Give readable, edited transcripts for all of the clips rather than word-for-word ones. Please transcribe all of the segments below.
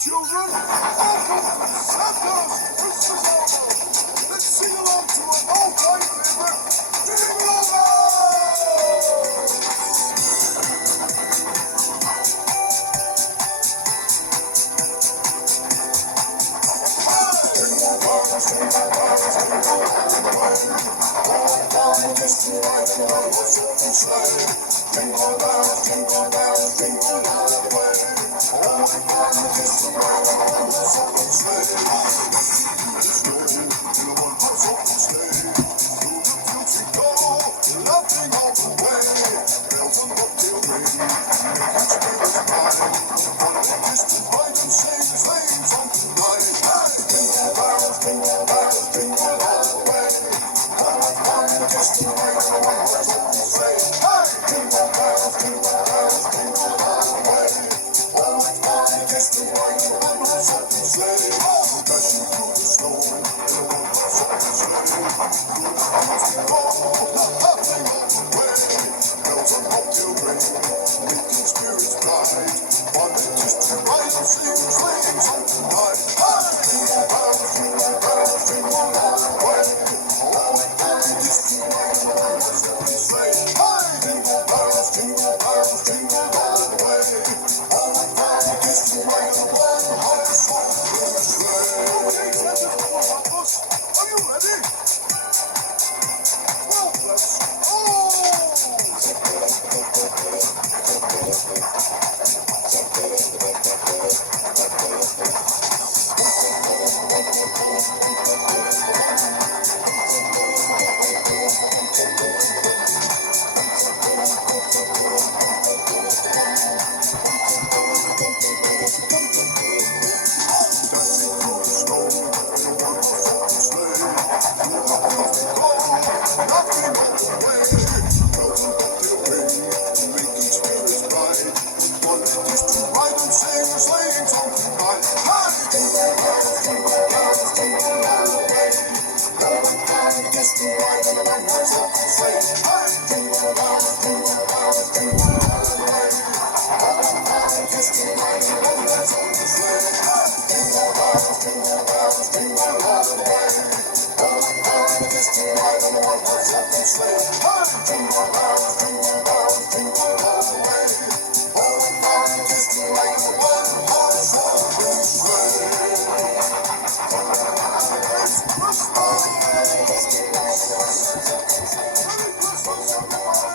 children. Welcome to Santa's Christmas Album. Let's sing along to an all-time favorite, Jingle All Bells. Jingle bells, jingle bells, jingle all the way. All down just to ride in a horse open sleigh. Jingle bells, jingle bells, jingle all the way. All down just to ride in a horse open sleigh. Let's go in a one-horse open sleigh. Through the fields we go, laughing all the way. Bells on bobtail ring, making spirits bright. One of the distant ride and sing a sleighing song tonight. Jingle bells, jingle bells, jingle all the way. All down just to ride in a one-horse open sleigh. Jingle bells, jingle bells, jingle all the way. All down just to ride in a one-horse open sleigh. Dashing through the snow in a one-horse open sleigh. Through the fields we go, laughing all the way. Bells on bobtail ring, making spirits bright. One just to ride and sing a sleighing song tonight. Jingle bells, jingle all the way. All down just to ride in a one-horse open sleigh. Jingle bells, jingle all the way. All down just to ride in a one-horse open sleigh. Are you ready? Well, let's dancing through the snow in a one-horse open sleigh. Through the fields we go, laughing all the way. Bells on bobtail ring, making spirits bright. One just to ride and sing a sleighing song tonight. Jingle bells, jingle all the way. All down just to ride in a one-horse open sleigh. Jingle bells, jingle all the way. All down just to ride in a one-horse open sleigh. Jingle bells, jingle all the way. All down just to ride in a one-horse open sleigh. Jingle bells, jingle all the way. All down just to ride in a one-horse open sleigh. It's Christmas! Merry Christmas, everyone!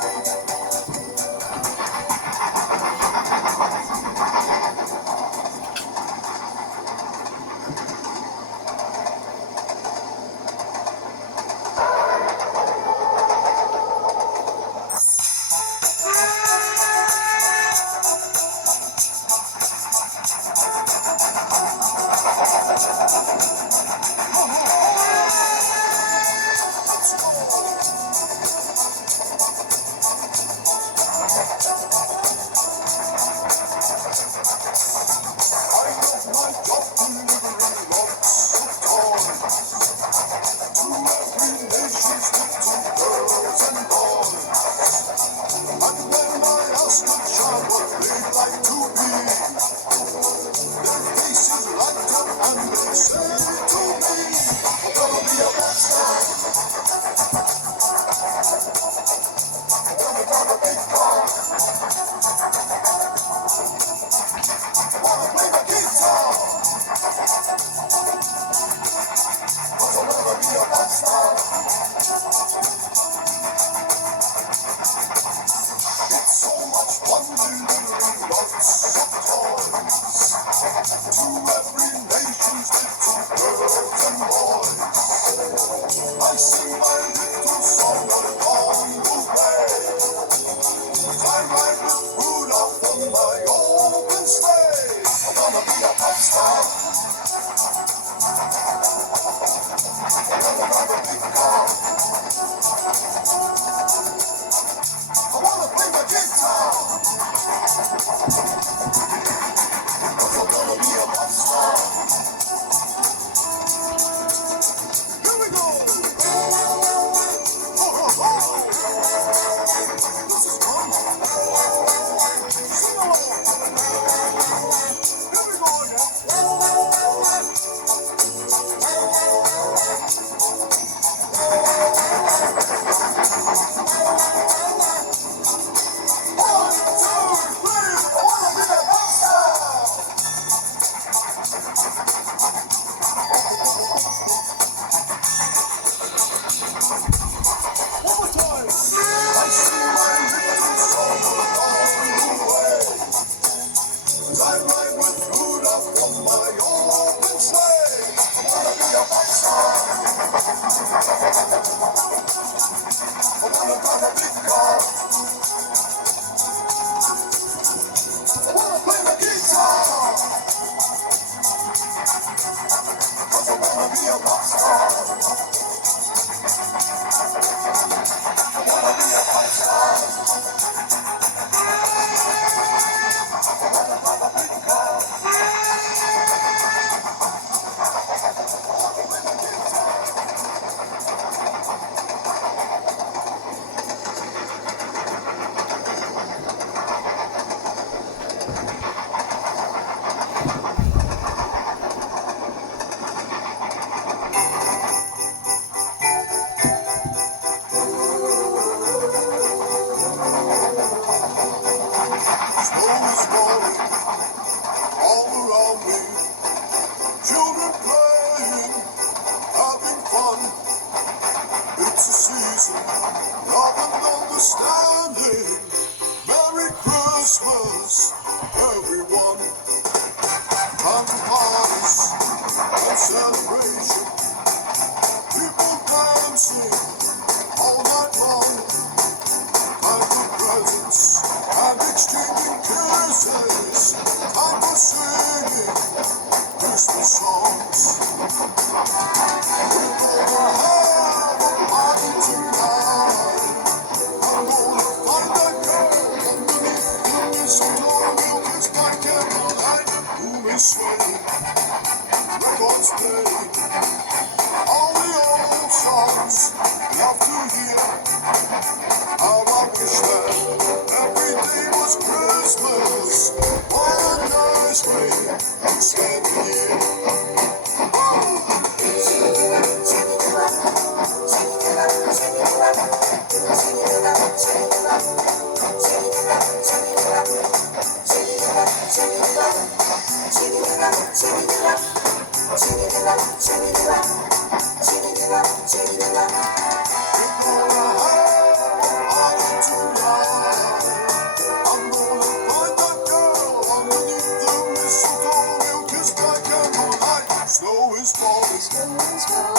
I love my job delivering lots of toys to every nation's little girls and boys. And when I ask a child what they'd like to be, their faces light up and they say to me, I'm gonna be a rock star. I'm gonna drive a big car. I wanna play the guitar. 'Cause I'll never be a rock star. It's so much fun delivering lots of toys to every nation's little girls and boys. I sing my little song along the way. I ride with Rudolph on my open sleigh. I'm gonna be a pop star. I'm gonna drive a big car. I wanna play the guitar. 'Cause I'm gonna be a pop star. Here we go. Ho, ho, ho. This is fun. Sing along. Here we go again. Children playing, having fun. It's a season of an understanding. Merry Christmas, everyone. Happy parties and celebration. People dancing all night long. Time for presents and exchanging kisses. Time for singing Christmas songs. We're gonna have a party tonight. I'm gonna find that girl underneath the mistletoe. We'll kiss by candlelight. Who is swaying? Records play. All the old songs love to hear. How I wish that every day was Christmas. What a nice way to spend the year. Snow is falling.